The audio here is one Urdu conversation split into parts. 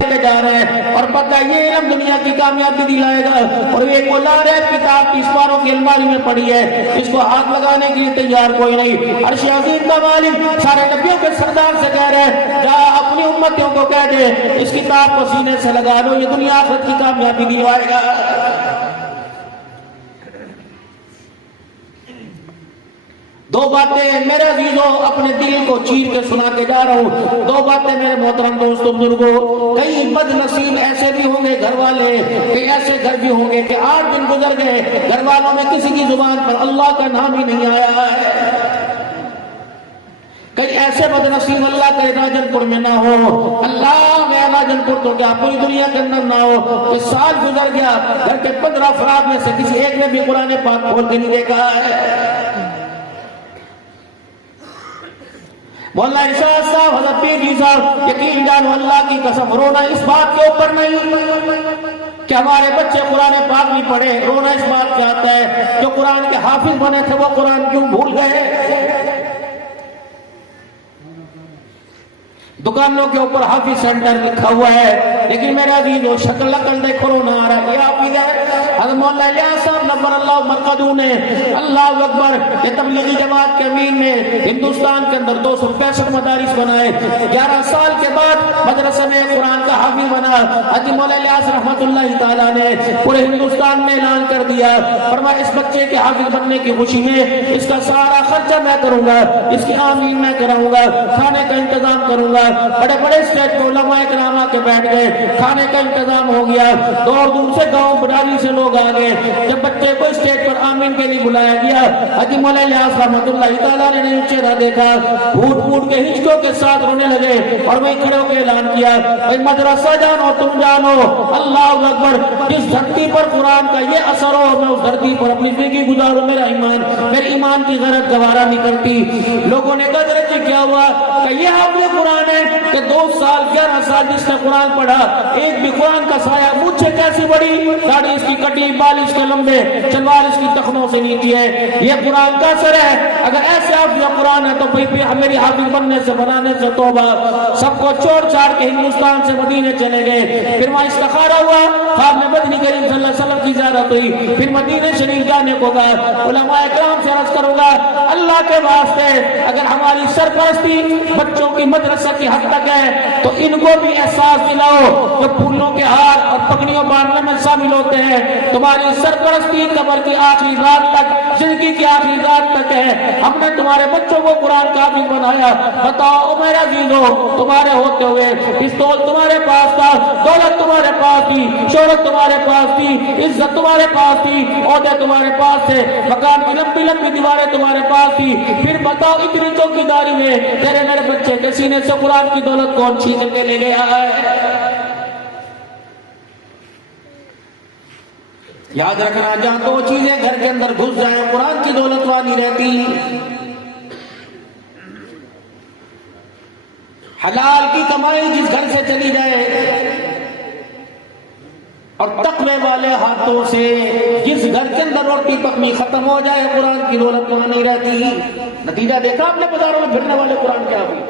جا رہے ہیں اور پتہ یہ علم دنیا کی کامیابی دلائے گا. اور یہ کولار ہے کتاب 30 باروں کی الماری میں پڑی ہے, اس کو ہاتھ لگانے کے لیے تیار کوئی نہیں. عرش عظیم کا مالک سارے نبیوں کے سردار سے کہہ رہے ہیں جا اپنی امتیوں کو کہہ دے اس کتاب کو سینے سے لگا لو, یہ دنیا آخرت کی کامیابی دلوائے گا. دو باتیں میرے عزیزوں اپنے دل کو چیر کے سنا کے جا رہا ہوں. دو باتیں میرے محترم دوستوں بزرگوں. کئی بد نصیب ایسے بھی ہوں گے گھر والے, کہ ایسے گھر بھی ہوں گے کہ 8 دن گزر گئے گھر والوں میں کسی کی زبان پر اللہ کا نام ہی نہیں آیا ہے. کئی ایسے بد نصیب اللہ کے راجن پور میں نہ ہو, اللہ میں راجن پور تو کیا پوری دنیا کے اندر نہ ہو, کہ سال گزر گیا گھر کے 15 افراد میں سے کسی ایک نے بھی قرآن پاک کھول کے نہیں دیکھا ہے. مولانا ارشاد صاحب حضرت پیر جی صاحب یقین جانو اللہ کی قسم رونا اس بات کے اوپر نہیں کہ ہمارے بچے قرآن پاک نہیں پڑھے, رونا اس بات کا آتا ہے جو قرآن کے حافظ بنے تھے وہ قرآن کیوں بھول گئے. دکانوں کے اوپر حافظ سینٹر لکھا ہوا ہے لیکن میرے عزیز وہ شکل لکل دیکھو رونا آ رہا ہے. یہ حافظ ہے حضرت مولانا الیاس صاحب نور اللہ مرقدو نے اللہ اکبر یہ تبلیغی جماعت کے امین نے ہندوستان کے اندر 265 مدارس بنائے. 11 سال کے بعد مدرسہ میں قرآن کا حافظ بنا. حضرت مولانا الیاس رحمت اللہ تعالیٰ نے پورے ہندوستان میں اعلان کر دیا, فرمایا اس بچے کے حافظ بننے کی خوشی میں اس کا سارا خرچہ میں کروں گا, اس کی آمین میں کراؤں گا, کھانے کا انتظام کروں گا. بڑے بڑے اسٹیج پہ علماء کرام آ کے بیٹھ گئے, کھانے کا انتظام ہو گیا. دور دور سے گاؤں بڑالی سے لوگ آ گئے. جب بچے کو اسٹیج پر آمین کے لیے بلایا گیا حضرت مولانا الیاس رحمت اللہ تعالیٰ نے چہرہ دیکھا, پھوٹ پھوٹ کے ہچکوں کے ساتھ رونے لگے اور وہیں کھڑے ہو کے اعلان کیا بھائی مدرسہ جانو تم جانو اللہ اکبر جس دھرتی پر قرآن کا یہ اثر ہو میں اس دھرتی پر اپنی زندگی گزاروں. میرے ایمان کی غرض گوارا نہیں کرتی. لوگوں نے کہا درجے کیا ہوا کہ یہ حافظ قرآن ہے کہ 2 سال 11 سال جس نے قرآن پڑھا ایک بھی قرآن کا سایہ مجھ سے کیسی بڑی, داڑھی اس کی کٹی, بال اس کے لمبے, چلوار اس کی تخنوں سے نیچی ہے. یہ قرآن کا اثر ہے. اگر ایسے حافظ قرآن ہے تو میری حافظ بننے سے بنانے سے توبہ. سب کو چھوڑ چھاڑ کے ہندوستان سے مدینے چلے گئے. پھر وہاں استخارہ ہوا, خواب میں مدنی کریم صلی اللہ علیہ وسلم کی زیارت ہوئی. پھر مدینے شریف جانے کو کہا. علماء کرام سے عرض کروں گا اللہ کے واسطے اگر ہماری سرپرستی بچوں کی مدرسہ کی حد تک ہے تو ان کو بھی احساس دلاؤ جو پھولوں کے ہار اور پگڑیوں باندھنے میں شامل ہوتے ہیں. تمہاری سرپرستی قبر کی آخری رات تک, زندگی کی آخری رات تک ہے. ہم نے تمہارے بچوں کو قرآن کا حافظ بنایا. بتاؤ میرے عزیزو تمہارے ہوتے ہوئے پستول تمہارے پاس تھا, دولت تمہارے پاس تھی, شہرت تمہارے پاس تھی, عزت تمہارے پاس تھی, عہدے تمہارے پاس تھے, مکان کی لمبی لمبی دیواریں تمہارے پاس تھی. پھر بتاؤ اتنی چوکیداری میں تیرے میرے بچے کے سینے سے قرآن کی دولت کون چھین کے لے گیا ہے؟ یاد رکھنا جہاں 2 چیزیں گھر کے اندر گھس جائیں قرآن کی دولت وانی رہتی. حلال کی کمائی جس گھر سے چلی جائے اور تقوی والے ہاتھوں سے جس گھر کے اندر روٹی پکنی ختم ہو جائے قرآن کی دولت وہاں نہیں رہتی. نتیجہ دیکھا آپ نے بازاروں میں پھرنے والے قرآن کیا ہوئی.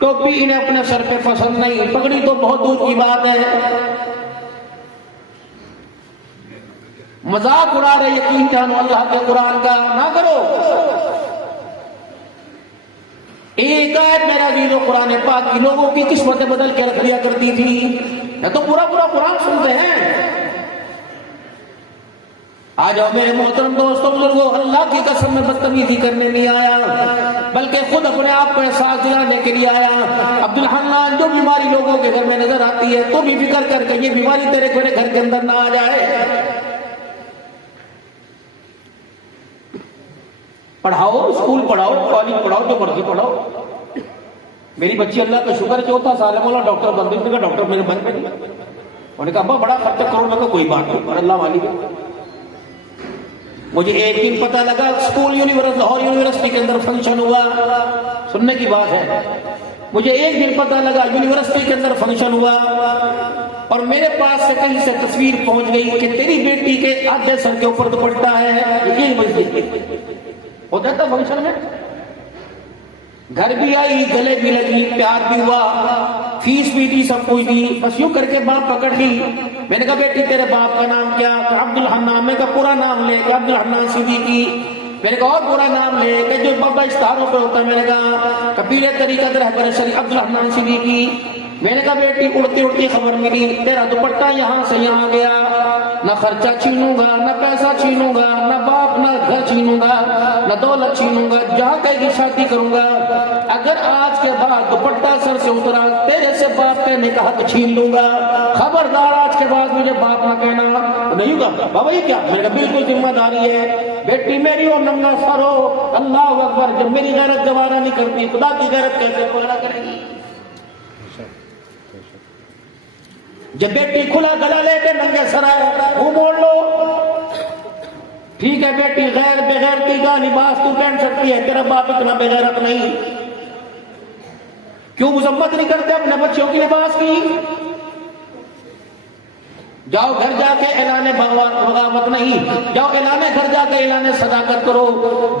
ٹوپی انہیں اپنے سر پہ پسند نہیں, پگڑی تو بہت دور کی بات ہے. مذاق اڑا رہے, یقین جانو اللہ کے قرآن کا نہ کرو. ایک آیت میرا عزیز و قرآن پاک کی لوگوں کی قسمتیں بدل کے رکھ دیا کرتی تھی. یہ تو پورا قرآن سنتے ہیں. آ جاؤ میرے محترم دوستوں بزرگوں, اللہ کی قسم میں بدتمیزی کرنے نہیں آیا بلکہ خود اپنے آپ کو احساس دلانے کے لیے آیا. عبد الحنان جو بیماری لوگوں کے گھر میں نظر آتی ہے تو بھی فکر کر کے یہ بیماری تیرے گھر کے اندر نہ آ جائے. پڑھاؤ, اسکول پڑھاؤ, کالج پڑھاؤ, جو مرضی پڑھاؤ. میری بچی اللہ کا شکر 4 سال ہے مولا ڈاکٹر بن گئی. ڈاکٹر میرے بن گئی. انہوں نے کہا ابا بڑا خرچہ کرو. میں کہا کوئی بات نہیں اور اللہ والی. مجھے ایک دن پتہ لگا اسکول لاہور یونیورسٹی کے اندر فنکشن ہوا, سننے کی بات ہے. مجھے ایک دن پتہ لگا یونیورسٹی کے اندر فنکشن ہوا اور میرے پاس سے کہیں سے تصویر پہنچ گئی کہ تیری بیٹی کے آدھے سر کے اوپر دوپٹہ ہے. یہی مسجد ہوتا تھا فنکشن میں. گھر بھی آئی, گلے بھی لگی, پیار بھی ہوا. فیس بھی دی، سب کچھ دی، بس یوں کر کے باپ پکڑ لی. میں نے کہا بیٹی تیرے باپ کا نام کیا؟ عبد الحنان. میں نے کہا پورا نام لے کہ عبد الحنان صدیقی. میں نے کہا اور پورا نام لے کہ جو بابا اشتہاروں پہ ہوتا ہے. میں نے کہا کبیر طریقت رہبر شریف عبد الحنان صدیقی. میں نے کہا بیٹی اڑتی اڑتی خبر ملی تیرا دوپٹہ یہاں سے یہاں گیا، نہ خرچہ چھینوں گا، نہ پیسہ چھینوں گا، نہ باپ نہ گھر چھینوں گا، نہ دولت چھینوں گا، جہاں کہیں کی شادی کروں گا. اگر آج کے بعد دوپٹہ سر سے اترا تیرے سے باپ کہنے کا حق چھین لوں گا. خبردار آج کے بعد مجھے باپ نہ کہنا. نہیں ہوگا بابا یہ کیا؟ میں نے کہا بالکل ذمہ داری ہے بیٹی میری اور ننگا سر ہو. اللہ اکبر. جب میری غیرت گوارا نہیں کرتی خدا کی غیرت کیسے گوارا کرے گی؟ جب بیٹی کھلا گلا لے کے ننگے سر آئے وہ موڑ لو. ٹھیک ہے بیٹی غیر بغیرتی کا لباس تو پہن سکتی ہے، تیرا باپ اتنا بغیرت نہیں. کیوں مذمت نہیں کرتے اپنے بچوں کی لباس کی؟ جاؤ گھر جا کے اعلان بغاوت نہیں، جاؤ اعلان گھر جا کے اعلان صداقت کرو.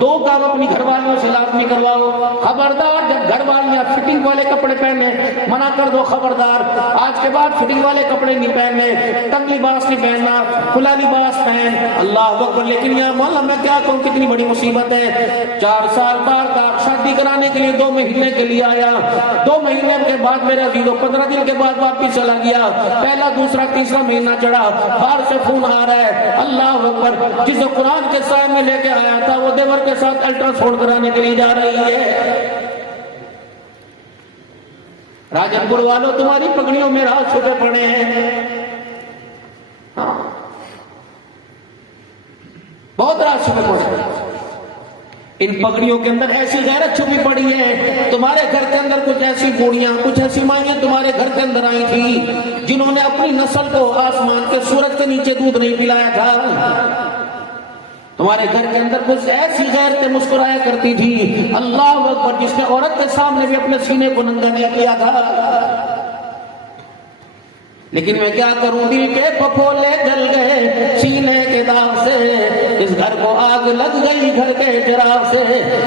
دو کام اپنی گھر والیوں سے لازمی کرواؤ. خبردار جب گھر والیاں فٹنگ والے کپڑے پہنے منع کر دو. خبردار آج کے بعد فٹنگ والے کپڑے نہیں پہننے، تنگ لباس نہیں پہننا، کھلا لباس پہن. اللہ اکبر. لیکن یہ مولا میں کیا کہوں کتنی بڑی مصیبت ہے. 4 سال بعد شادی کرانے کے لیے 2 مہینے کے لیے آیا، 2 مہینے کے بعد میرے عزیزوں 15 دن کے بعد واپس چلا گیا. پہلا دوسرا تیسرا مہینہ چڑھا، باہر سے فون آ رہا ہے. اللہ اکبر. جسے قرآن کے سائے میں لے کے آیا تھا وہ دیور کے ساتھ الٹرا ساؤنڈ کرانے کے لیے جا رہی ہے. راجن پور والوں تمہاری پگڑیوں میں راز چھپے پڑے ہیں. ہاں بہت راز چھپے پڑے ہیں. ان پگڑیوں کے اندر ایسی غیرت چھپی پڑی ہے. تمہارے گھر کے اندر کچھ ایسی بوڑیاں، کچھ ایسی مائیں تمہارے گھر کے اندر آئی تھی جنہوں نے اپنی نسل کو آسمان کے سورج کے نیچے دودھ نہیں پلایا تھا. تمہارے گھر کے اندر کچھ ایسی غیرتیں مسکرایا کرتی تھی. اللہ اکبر. جس نے عورت کے سامنے بھی اپنے سینے کو ننگا نہیں کیا تھا. لیکن میں کیا کروں، دل کے پھپھولے جل گئے سینے کے داغ سے. اس گھر کو آگ لگ گئی گھر کے چراغ سے.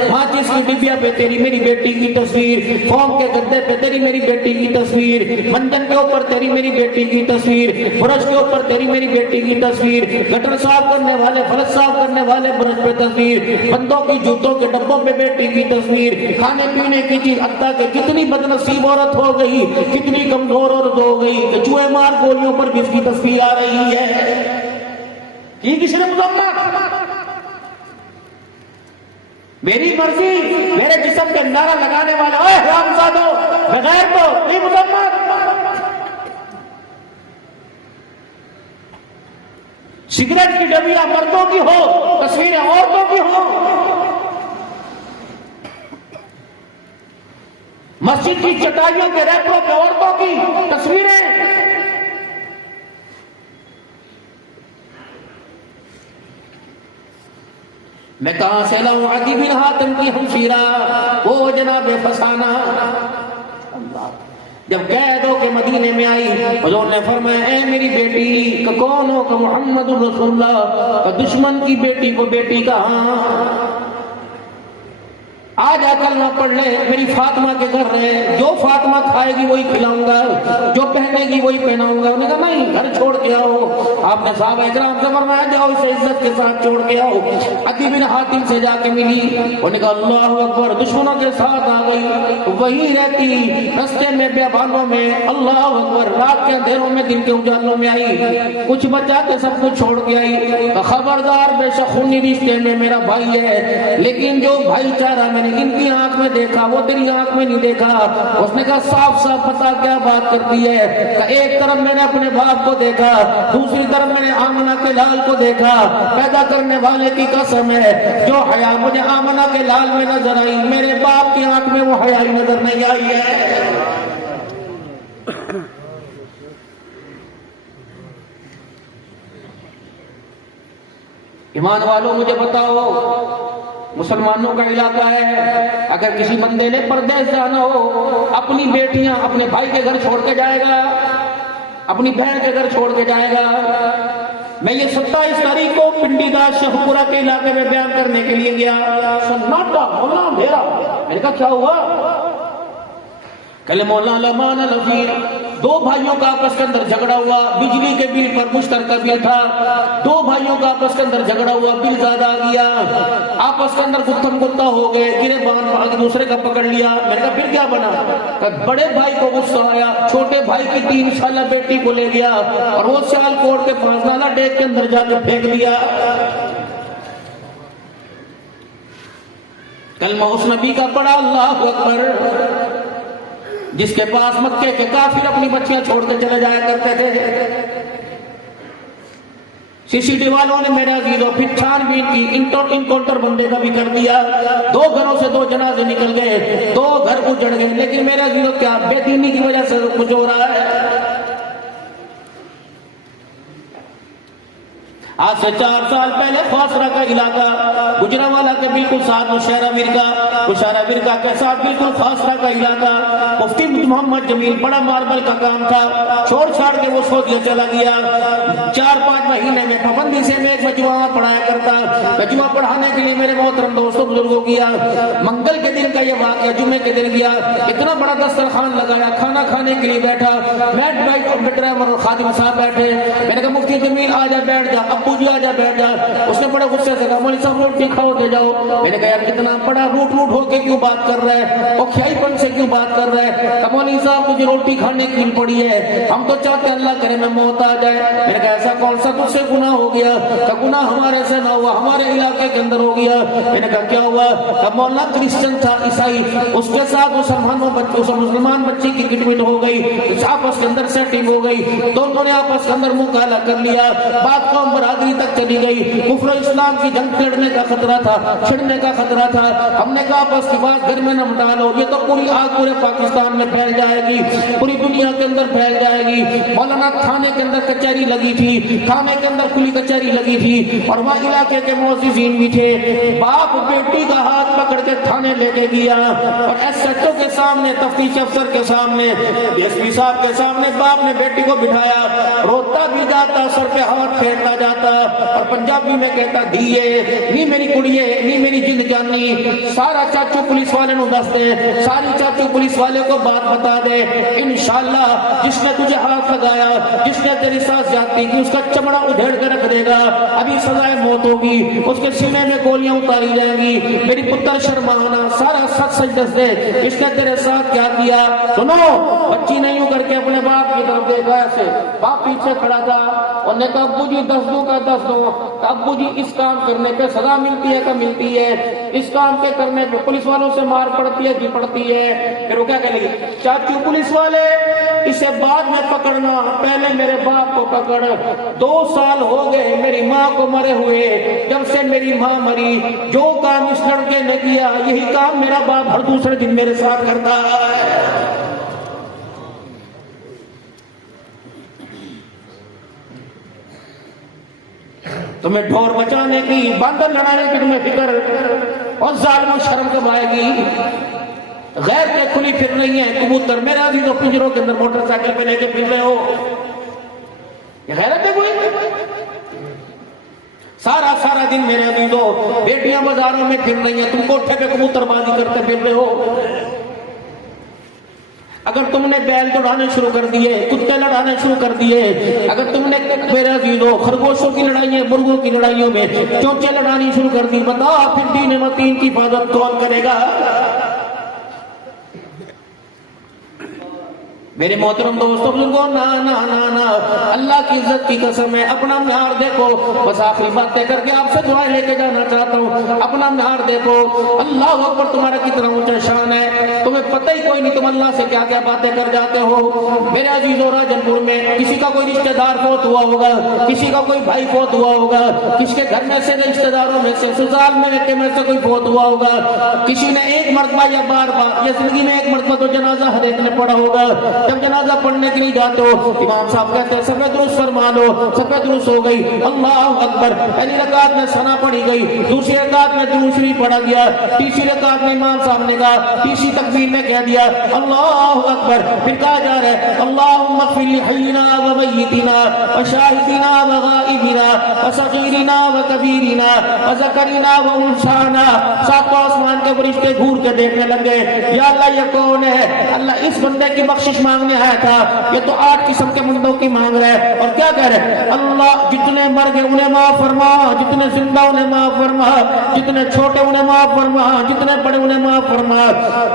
ماچس کی ڈبیا پہ تیری میری بیٹی کی تصویر، فوم کے گدے پہ تیری میری بیٹی کی تصویر، منجن کے اوپر تیری میری بیٹی کی تصویر، برش کے اوپر تیری میری بیٹی کی تصویر، گٹر صاف کرنے والے فرش صاف کرنے والے برش پہ تصویر، بندوں کی جوتوں کے ڈبوں پہ بیٹی کی تصویر، کھانے پینے کی چیز. حتیٰ کہ کتنی بد نصیب عورت ہو گئی، کتنی کمزور عورت ہو گئی کہ چوہے مار گولیوں پر بھی اس کی تصویر آ رہی ہے. یہ کس نے مذمت؟ میری مرضی میرے جسم پہ نعرہ لگانے والا اے حرامزادو بغیر تو نہیں مذمت. سگریٹ کی ڈبیاں مردوں کی ہو، تصویریں عورتوں کی ہو. مسجد کی چٹائیوں کے ریکوں پہ عورتوں کی تصویریں. میں کہاں سے لاؤں عدی بن حاتم کی ہمشیرہ وہ جناب فسانہ. جب قید ہو کے مدینے میں آئی حضور نے فرمایا اے میری بیٹی کہ کون ہو کہ محمد رسول اللہ، دشمن کی بیٹی کو بیٹی کہاں. آج کلمہ پڑھ لے، میری فاطمہ کے گھر رہے، جو فاطمہ کھائے گی وہی کھلاؤں گا، جو پہنے گی وہی پہناؤں گا. انہوں نے کہا نہیں گھر چھوڑ کے آؤ. آپ نے صحابہ اکرام سے فرمایا جاؤ اسے عزت کے ساتھ چھوڑ کے آؤ. عدی بن حاتم سے جا کے ملی. انہوں نے کہا اللہ اکبر. دشمنوں کے ساتھ آ گئی، وہی رہتی رستے میں بیابانوں میں. اللہ اکبر. رات کے اندھیروں میں دن کے اجالوں میں آئی، کچھ بچا کے سب کچھ چھوڑ کے آئی. خبردار بے شک خونی رشتے میں میرا بھائی ہے، لیکن جو بھائی چارہ میں نے ان کی آنکھ میں دیکھا وہ تیری آنکھ میں نہیں دیکھا. اس نے کہا صاف صاف بتا کیا بات کرتی ہے. کہ ایک طرف میں نے اپنے باپ کو دیکھا، دوسری طرف میں نے آمنہ کے لال کو دیکھا. پیدا کرنے والے کی قسم ہے جو حیا مجھے آمنہ کے لال میں نظر آئی میرے باپ کی آنکھ میں وہ حیا نظر نہیں آئی ہے. ایمان والوں مجھے بتاؤ، مسلمانوں کا علاقہ ہے، اگر کسی بندے نے پردیس جانا ہو اپنی بیٹیاں اپنے بھائی کے گھر چھوڑ کے جائے گا، اپنی بہن کے گھر چھوڑ کے جائے گا. میں یہ 27 تاریخ کو پنڈی داس شہپورہ کے علاقے میں بیان کرنے کے لیے گیا. سناٹا ہونا میرا. میں نے کہا کیا ہوا؟ کل مولا لمان لفی دو بھائیوں کا آپس کے اندر جھگڑا ہوا، بجلی کے بل پر مشترکہ بل تھا، دو بھائیوں کا آپس کے اندر جھگڑا ہوا، بل زیادہ آ گیا، آپس کے اندر گتھم گتا ہو گئے، گربان ایک دوسرے کا پکڑ لیا۔ میں نے کہا پھر کیا بنا؟ بڑے بھائی کو غصہ آیا، چھوٹے بھائی کی 3 سالہ بیٹی کو لے گیا اور وہ سیال کوٹ کے 5 نالہ ڈیک کے اندر جا کے پھینک دیا۔ کلمہ اس نبی کا پڑھا اللہ اکبر جس کے پاس مکے کے کافر اپنی بچیاں چھوڑ کے چلے جایا کرتے تھے۔ سی سی ٹی والوں نے میرے عزیزوں پھر چھان بین کی، انکاؤنٹر بندے کا بھی کر دیا، 2 گھروں سے 2 جنازے نکل گئے، 2 گھر اجڑ گئے۔ لیکن میرے عزیزوں کیا بے دینی کی وجہ سے کچھ ہو رہا ہے؟ آج سے 4 سال پہلے خواصرہ کا علاقہ، گجرانوالہ کے بالکل ساتھ نوشہرہ ورگا کے ساتھ بالکل خواصرہ کا علاقہ، مفتی محمد جمیل، بڑا ماربل کا کام تھا، چھوڑ چھاڑ کے وہ سعودیہ چلا گیا۔ 4-5 مہینے میں پابندی سے میں ایک مجموعہ پڑھایا کرتا، مجموعہ پڑھانے کے لیے میرے محترم دوستوں بزرگوں کیا، منگل کے دن کا یہ واقعہ، جمعے کے دن گیا، اتنا بڑا دسترخوان لگایا، کھانا کھانے کے لیے بیٹھا، میں ڈرائیور اور خادم صاحب بیٹھے، میں نے کہا مفتی جمیل آ جا بیٹھ جا، ابو جی آ جا بیٹھ جا۔ اس نے بڑے غصے سے کہا مولوی صاحب روٹی کھاؤ دے جاؤ۔ میں نے کہا یار کتنا بڑا روٹ ہو کے کیوں بات کر رہا ہے، اور کھیائی پن سے کیوں بات کر رہا ہے؟ کہ مولوی صاحب تجھے روٹی کھانے کی مل پڑی ہے، ہم تو چاہتے ہیں اللہ کرے میں موت آ جائے۔ میں نے کہا ایسا کون سا تجھ سے گناہ ہو گیا؟ کہ گناہ ہمارے سے نہ ہوا، ہمارے علاقے کے اندر ہو گیا۔ میں نے کہا کیا ہوا؟ کہ مولانا کرسچن تھا، عیسائی، اس کے ساتھ مسلمان بچی کی کٹمٹ ہو گئی، آپس کے اندر سیٹنگ ہو گئی، دونوں نے آپس کے اندر منہ کالا کر لیا، بات قوم برادری تک چلی گئی، کفر و اسلام کی جنگ چھڑنے کا خطرہ تھا۔ ہم نے کہا آپس کی بات گھر میں نہ ڈالو، یہ تو پوری آگ پورے پاکستان میں پھیل جائے گی، پوری دنیا کے اندر پھیل جائے گی۔ مولانا تھانے کے اندر کچہری لگی تھی، تھانے کے اندر کھلی کچہری لگی تھی، اور وہاں علاقے کے معززین بھی تھے۔ باپ بیٹی کا ہاتھ پکڑ کے تھانے لے کے گیا، اور ایس ایچ او کے سامنے، تفتیش افسر کے سامنے، ڈی ایس پی صاحب کے سامنے باپ نے بیٹی کو بٹھایا، روتا بھی جاتا، سر پہ ہاتھ پھیرتا جاتا، اور پنجابی میں کہتا دھیے نہیں میری کڑیے نہیں میری جند جانی، سارا چاچو پولیس والے نو دس دے، ساری چاچو پولیس والے کو بات بتا دے، انشاءاللہ جس نے تجھے ہاتھ لگایا، جس نے تیری ساتھ زیادتی کی، اس کا چمڑا ادھیڑ کے رکھ دے گا، ابھی سزائے موت ہوگی، اس کے سینے میں گولیاں اتاری جائیں گی۔ میری پتر شرمانا، سارا سچ سچ دس دے، اس نے تیرے ساتھ کیا کیا۔ سنو، بچی نہیں ہو کر کے اپنے باپ کی طرف دیکھا ایسے، باپ پیچھے کھڑا تھا، اور نے کہا ابو جی دس دو کا دس دو، ابو جی اس کام کرنے پہ سزا ملتی ہے کہ ملتی ہے، اس کام کے کرنے پہ پولیس والوں سے مار پڑتی ہے جی پڑتی ہے۔ پھر وہ کیا کہنے لگی، چاچو پولیس والے اسے بعد میں پکڑنا، پہلے میرے باپ کو پکڑ، 2 سال ہو گئے میری ماں کو مرے ہوئے، جب سے میری ماں مری جو کام اس لڑکے نے کیا یہی کام میرا باپ ہر دوسرے دن میرے ساتھ کرتا ہے۔ تمہیں ڈھور بچانے کی، باندر لڑانے کی تمہیں فکر، اور ظالم و شرم کب آئے گی؟ غیر کے کھلی پھر نہیں ہے کبوتر، میرے عزیزوں پنجروں کے اندر موٹر سائیکل پہ لے کے پھر رہے ہو، یہ غیرت ہے کوئی؟ سارا دن میرے عزیزوں بیٹیاں بازاروں میں پھر رہی ہیں، تم کوٹھے پہ کبوتر بازی کرتے پھر رہے ہو۔ اگر تم نے بیل دوڑانے شروع کر دیے، کتے لڑانے شروع کر دیے، اگر تم نے میرے عزیزوں خرگوشوں کی لڑائیاں، مرغوں کی لڑائیوں میں چونچے لڑانی شروع کر دی، بتا پھر دین متین کی حفاظت کون کرے گا؟ میرے محترم دوستوں بزرگوں، نا نا نا نا، اللہ کی عزت کی قسم ہے، اپنا معیار دیکھو۔ بس آخری باتیں کر کے آپ سے دعائیں لے کے جانا چاہتا ہوں، اپنا معیار دیکھو، اللہ اکبر، تمہارا کتنا اونچا شان ہے، تمہیں پتہ ہی کوئی نہیں تم اللہ سے کیا کیا باتیں کر جاتے ہو۔ میرے عزیزوں، راجن پور میں کسی کا کوئی رشتہ دار فوت ہوا ہوگا، کسی کا کوئی بھائی فوت ہوا ہوگا، کسی کے گھر میں سے رشتہ داروں میں سے سسرال میں سے کوئی فوت ہوا ہوگا، کسی نے ایک مرتبہ یا بار بار یا زندگی میں ایک مرتبہ تو جنازہ ہر ایک نے پڑھا ہوگا، جب جنازہ پڑھنے کے لیے جاتے ہو امام صاحب کہتے ہیں سفید درست فرما لو، سفید درست ہو گئی، اللہ اکبر، پہلی رکعت میں ثنا پڑھی گئی، دوسری رکعت میں درود شریف پڑھا گیا، تیسری رکعت میں امام صاحب نے کہا، تیسری تکبیر میں کہہ دیا اللہ اکبر، پھر کہا جا رہا ہے اللہم اغفر لحینا و میتنا و شاہدنا و غائبنا و صغیرنا و کبیرنا و ذکرنا و انثانا۔ ساتوں آسمان کے فرشتے گھور کے دیکھنے لگے، یا اللہ یہ کون ہے؟ اللہ اس بندے کی بخشش مانگنے آیا تھا، یہ تو 8 قسم کے بندوں کی مانگ رہا ہے، اور کیا کہہ رہے ہیں اللہ جتنے مر گئے انہیں معاف فرما، جتنے زندہ انہیں معاف فرما، جتنے چھوٹے انہیں معاف فرما، جتنے بڑے انہیں معاف فرما،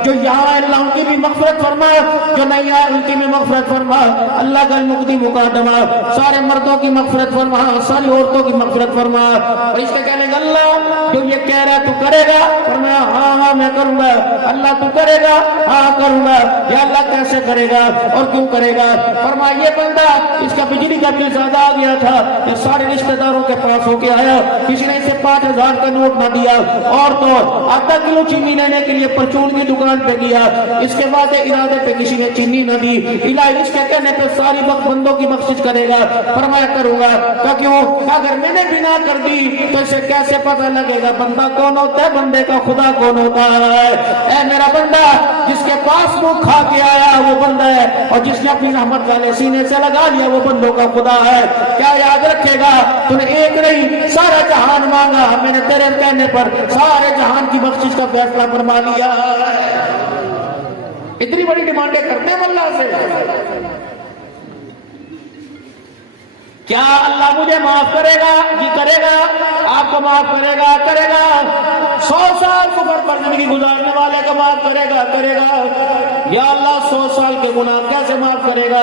جو یہاں اللہ ان کی بھی مغفرت فرما، جو نہیں آئے ان کی بھی مغفرت فرما، اللہ کا المقدی مقدمہ، سارے مردوں کی مغفرت فرما، ساری عورتوں کی مغفرت فرما۔ اور اس کے کہنے گا اللہ جو یہ کہہ رہا ہے تو کرے گا؟ فرمایا ہاں ہاں میں کروں گا۔ اللہ تو کرے گا؟ ہاں کروں گا۔ یا اللہ کیسے کرے گا اور کیوں کرے گا؟ فرمایا یہ بندہ اس کا بجلی کا بل زیادہ آ گیا تھا، یہ سارے رشتہ داروں کے پاس ہو کے آیا، کسی نے اسے 5000 کا نوٹ نہ دیا، اور تو آدھا کلو چینی لینے کے لیے پرچون کی دکان پہ گیا، اس کے بعد ارادے پہ کسی نے چینی نہ دی، الہی اس کے کہنے پہ ساری وقت بندوں کی بخشش کرے گا۔ فرمایا کروں گا۔ کہ کیوں؟ اگر میں نے بھی نہ کر دی تو اسے کیسے پتہ لگے گا بندہ کون ہوتا ہے، بندے کا خدا کون ہوتا ہے؟ اے میرا بندہ جس کے پاس منہ کھا کے آیا وہ بندہ ہے، اور جس نے اپنی رحمت والے سینے سے لگا لیا وہ بندوں کا خدا ہے۔ کیا یاد رکھے گا تو نے ایک نہیں سارا جہان مانگا، میں نے تیرے کہنے پر سارے جہان کی بخشش کا فیصلہ فرما لیا۔ اتنی بڑی ڈیمانڈیں کرتے ہیں اللہ سے، کیا اللہ مجھے معاف کرے گا؟ جی کرے گا۔ آپ کو معاف کرے گا؟ کرے گا۔ 100 سال کفر پر زندگی گزارنے والے کا معاف کرے گا؟ کرے گا۔ یا اللہ 100 سال کے گناہ کیسے معاف کرے گا؟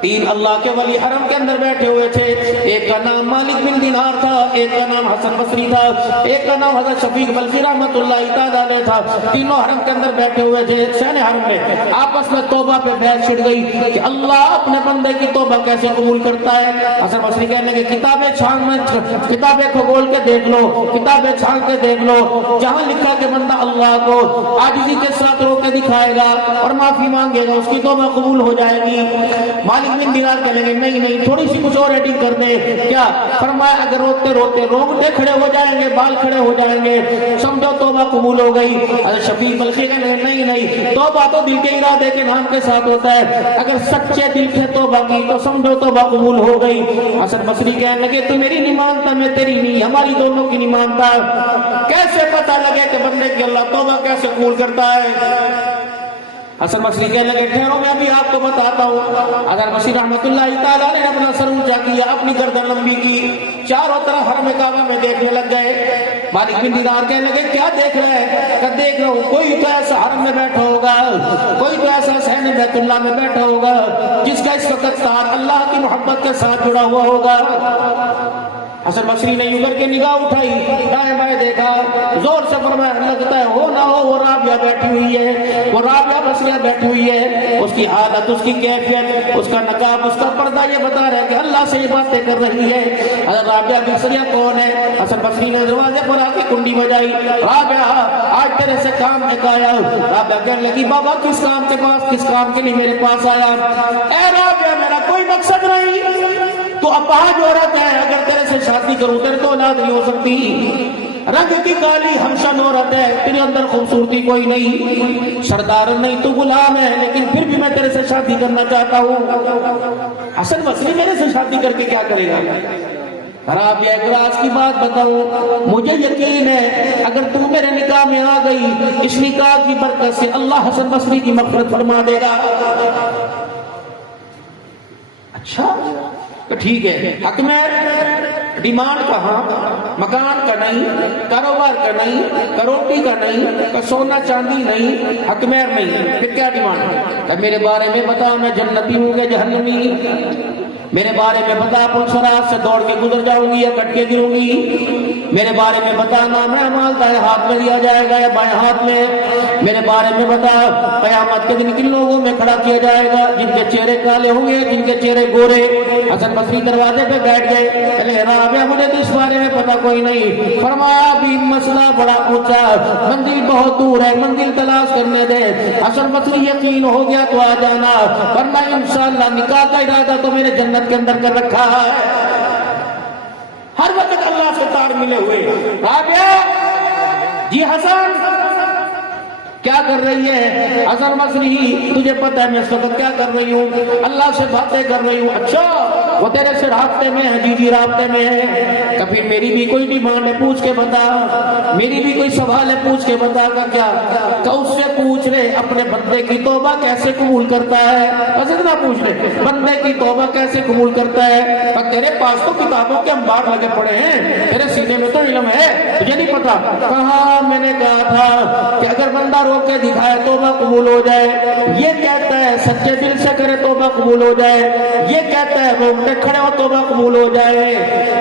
3 اللہ کے ولی حرم کے اندر بیٹھے ہوئے تھے، ایک کا نام مالک بن دینار تھا، ایک کا نام حسن بصری تھا، ایک کا نام حضرت شفیق بلخی رحمۃ اللہ تعالی علیہ تھا۔ تینوں حرم کے اندر بیٹھے ہوئے تھے، شہن حرم میں آپس میں توبہ پہ بحث چھڑ گئی کہ اللہ اپنے بندے کی توبہ کیسے قبول کرتا ہے۔ حسن بصری کہنے لگے کتابیں چھان میں، کتابیں کھول کے دیکھ لو، کتابیں چھان کے دیکھ لو، جہاں لکھا کہ بندہ اللہ کو عاجزی کے ساتھ رو کے دکھائے گا اور معافی مانگے گا اس کی توبہ قبول ہو جائے گی۔ مالک بن دینار کہنے لگے نہیں تھوڑی سی کچھ اور ایڈنگ کر دے۔ کیا؟ فرمایا اگر روتے روتے رونگٹے کھڑے ہو جائیں گے، بال کھڑے ہو جائیں گے، سمجھو توبہ قبول ہو گئی۔ حضرت شفیق بلخی کہنے لگے نہیں توبہ تو دل کے ارادے کے نام کے ساتھ ہوتا ہے، اگر سچے دل سے توبہ کی تو سمجھو توبہ قبول ہو گئی۔ حسن بصری کہنے لگے تو میری نہیں مانتا، میں تیری نہیں، ہماری دونوں کی نہیں مانتا۔ کیسے پتہ لگے کہ بندے کی اللہ توبہ کیسے قبول کرتا ہے؟ حسن بصری کہنے لگے ٹھہرو میں بھی آپ کو بتاتا ہوں۔ حضرت بصری رحمۃ اللہ تعالیٰ نے اپنا سر اونچا کیا، اپنی گردن لمبی کی، چاروں طرف حرم کعبہ میں دیکھنے لگ گئے۔ مالک بن دینار کہنے لگے کیا دیکھ رہے ہیں؟ کہ دیکھ رہا ہوں کوئی تو ایسا حرم میں بیٹھا ہوگا، کوئی تو ایسا صحن بیت اللہ میں بیٹھا ہوگا جس کا اس وقت ساتھ اللہ کی محبت کے ساتھ جڑا ہوا ہوگا۔ حسن بصری نے یوں کر کے نگاہ اٹھائی، دائیں بائیں دیکھا، زور سے فرمایا لگتا ہے ہو نہ ہو وہ رابعہ بیٹھی ہوئی ہے، وہ رابعہ بصریہ بیٹھی ہوئی ہے، اس کی حالت، اس کی کیفیت، اس کا نقاب، اس کا پردہ یہ بتا رہا ہے کہ اللہ سے یہ باتیں کر رہی ہے۔ حضرت رابعہ بصریہ کون ہے؟ حسن بصری نے دروازے پر آ کے کنڈی بجائی، رابعہ آج تیرے سے کام نکایا۔ رابعہ کہنے لگی بابا کس کام کے پاس، کس کام کے لیے میرے پاس آیا؟ اے رابعہ میرا کوئی مقصد نہیں، تو اپاہج عورت ہے، اگر تیرے سے شادی کروں تیرے تو اولاد نہیں ہو سکتی، رنگ کی کالی ہمشن عورت ہے، تیرے اندر خوبصورتی کوئی نہیں، سردار نہیں تو غلام ہے، لیکن پھر بھی میں تیرے سے شادی کرنا چاہتا ہوں۔ حسن بصری میرے سے شادی کر کے کیا کرے گا؟ رابعہ ایک راز کی بات بتاؤں، مجھے یقین ہے اگر تو میرے نکاح میں آ گئی اس نکاح کی برکت سے اللہ حسن بصری کی مغفرت فرما دے گا۔ اچھا تو ٹھیک ہے، حق میں ڈیمانڈ کہاں؟ مکان کا نہیں، کاروبار کا نہیں، کروڑی کا نہیں، سونا چاندی نہیں، حق مہر نہیں، پھر کیا ڈیمانڈ؟ کہ میرے بارے میں بتا میں جنتی ہوں کہ جہنمی؟ میرے بارے میں بتا پلس راج سے دوڑ کے گزر جاؤں گی یا کٹ کے گروں گی؟ میرے بارے میں بتا نام اعمال دائیں ہاتھ میں دیا جائے گا یا بائیں ہاتھ میں؟ میرے بارے میں بتا قیامت کے دن کن لوگوں میں کھڑا کیا جائے گا؟ جن کے چہرے کالے ہوں گے، جن کے چہرے گورے۔ حسن بصری دروازے پہ بیٹھ گئے، کہے رابعہ مجھے تو اس بارے میں پتا کوئی نہیں۔ فرمایا بھی مسئلہ بڑا اونچا، منزل بہت دور ہے، منزل تلاش کرنے دے۔ حسن بصری یقین ہو گیا تو آ جانا، ورنہ انشاءاللہ نکاح کا ارادہ تو میرے جنت کے اندر کر رکھا ہے۔ ہر وقت اللہ سے تار ملے ہوئے۔ رابعہ جی حسن کیا کر رہی ہے؟ حسن بصری تجھے پتہ ہے میں اس وقت کیا کر رہی ہوں؟ اللہ سے باتیں کر رہی ہوں۔ اچھا وہ تیرے سے رابطے میں ہے؟ جی جی رابطے میں ہے۔ کبھی میری بھی کوئی ڈیمانڈ ہے پوچھ کے بتا، میری بھی کوئی سوال ہے پوچھ کے بتا گا کیا؟ کہ اس سے پوچھ لے اپنے بندے کی توبہ کیسے قبول کرتا ہے، بس اتنا پوچھ لے بندے کی توبہ کیسے قبول کرتا ہے۔ پر تیرے پاس تو کتابوں کے انبار لگے پڑے ہیں، تیرے سینے میں تو علم ہے، تجھے نہیں پتا؟ کہاں میں نے کہا تھا کہ اگر بندہ رو کے دکھائے توبہ قبول ہو جائے، یہ کہتا ہے سچے دل سے کرے توبہ قبول ہو جائے، یہ کہتا ہے وہ اٹھے کھڑے ہو توبہ قبول ہو جائے۔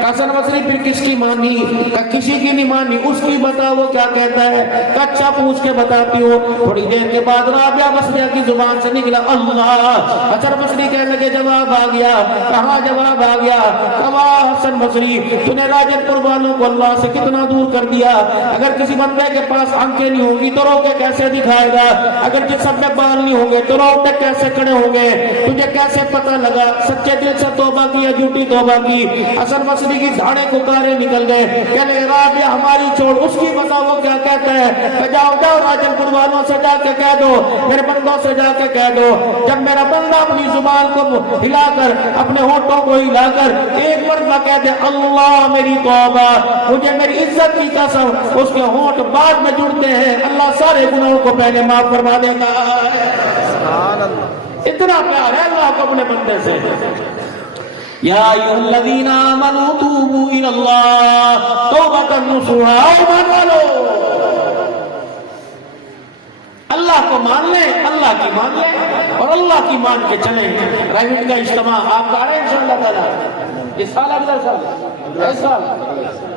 حسن بصری پھر کس کی مانی؟ کہ کسی کی نہیں مانی، اس کی بتا وہ کیا کہتا ہے؟ کہ اچھا پوچھ کے بتاتی ہوں۔ تھوڑی دیر کے بعد رابعہ بصریہ کی زبان سے نکلا اللہ۔ حسن بصری کہنے لگے جواب آ گیا۔ کہاں جواب آ گیا؟ کہا حسن بصری تو نے راجن پور والوں کو اللہ سے کتنا دور کر دیا۔ اگر کسی بندے کے پاس آنکھیں نہیں ہوں گی تو رو کے کیسے دکھائے گا؟ اگر جسم میں بال نہیں ہوں گے تو روتے کیسے کھڑے ہوں گے؟ تجھے کیسے پتہ لگا سچے دل سے توبہ کی یا جھوٹی توبہ کی؟ حسن بصری کی دھاڑے کوکارے نکل گئے، کہنے رابعہ ہماری چھوڑ، اس کی بتاؤ وہ کیا کہتا ہے؟ کہ جاؤ جاؤ راجن پور والوں سے جا کے کہہ دو، میرے بندوں سے جا کے کہہ دو، جب میرا بندہ اپنی زبان کو ہلا کر اپنے ہونٹوں کو ہلا کر ایک مرتبہ کہہ دے اللہ میری توبہ، مجھے میری عزت کی قسم اس کے ہونٹ بعد میں جڑتے ہیں، اللہ سارے گناہوں کو پہلے معاف فرما دیتا ہے۔ اتنا پیار ہے اللہ کو اپنے بندے سے۔ یا ایھا الذین آمنوا توبوا الی اللہ توبۃ نصوحا، ایمان والو اللہ کو مان لیں، اللہ کی مان لیں اور اللہ کی مان کے چلیں۔ رحمت کا اجتماع آپ کا ہے انشاءاللہ تعالی اس سال اگلا سال ایسا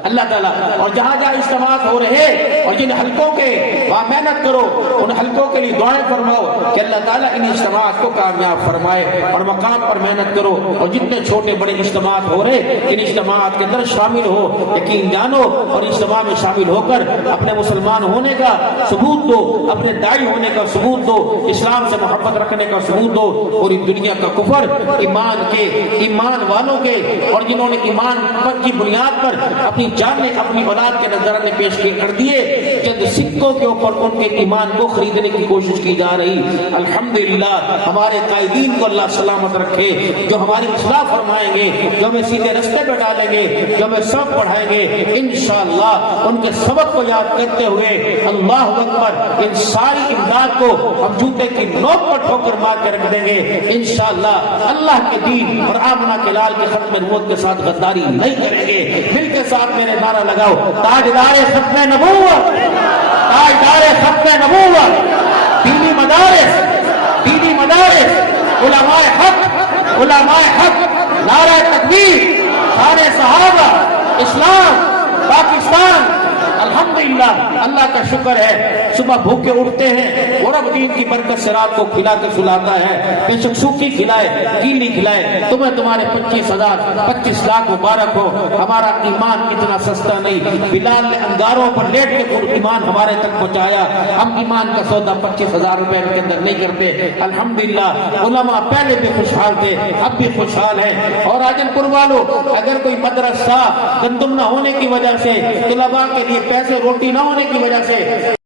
اللہ تعالیٰ، اور جہاں جہاں اجتماعات ہو رہے اور جن حلقوں کے وہاں محنت کرو، ان حلقوں کے لیے دعائیں فرماؤ کہ اللہ تعالیٰ ان اجتماعات کو کامیاب فرمائے، اور مقام پر محنت کرو، اور جتنے چھوٹے بڑے اجتماعات ہو رہے ان اجتماعات کے اندر شامل ہو، یقین جانو اور اجتماع میں شامل ہو کر اپنے مسلمان ہونے کا ثبوت دو، اپنے داعی ہونے کا ثبوت دو، اسلام سے محبت رکھنے کا ثبوت دو، اور اس دنیا کا کفر ایمان والوں کے اور جنہوں نے ایمان کی بنیاد پر اپنی جانیں اپنی اولاد کے نظرانے پیش کر دیے، چند سکوں کے اوپر ان کے ایمان کو خریدنے کی کوشش کی جا رہی۔ الحمدللہ ہمارے قائدین کو اللہ سلامت رکھے، جو ہماری اصلاح فرمائیں گے، جو ہمیں سیدھے رستے پہ ڈالیں گے، جو ہمیں سبق پڑھائیں گے، انشاءاللہ ان کے سبق کو یاد کرتے ہوئے اللہ اکبر ان ساری امداد کو ہم جوتے کی نوک پر ٹھوکر مار کے رکھ دیں گے انشاءاللہ۔ اللہ کے دین اور آمنہ کے لال کے ختم نبوت کے ساتھ غداری نہیں کریں گے۔ مل کے ساتھ میرے نعرہ لگاؤ، تاجدار ختم نبوت، تاجدار ختم نبوت، دینی مدارس، علماء حق، نعرہ تکبیر، سارے صحابہ، اسلام، پاکستان۔ الحمدللہ اللہ کا شکر ہے، صبح بھوکے اٹھتے ہیں اور اب دین کی برکت سے رات کو کھلا کے سلاتا ہے، بے شک سوکھی کھلائے گیلی کھلائے، تمہیں تمہارے 25 لاکھ مبارک ہو۔ ہمارا ایمان اتنا سستا نہیں، بلال نے انگاروں پر لیٹ کے ایمان ہمارے تک پہنچایا، ہم ایمان کا سودا 25,000 روپے کے اندر نہیں کرتے۔ الحمدللہ علماء پہلے بھی خوشحال تھے، اب بھی خوشحال ہیں۔ اور راجن پور والوں اگر کوئی مدرسہ گندم نہ ہونے کی وجہ سے، طلباء کے لیے پیسے روٹی نہ ہونے کی وجہ سے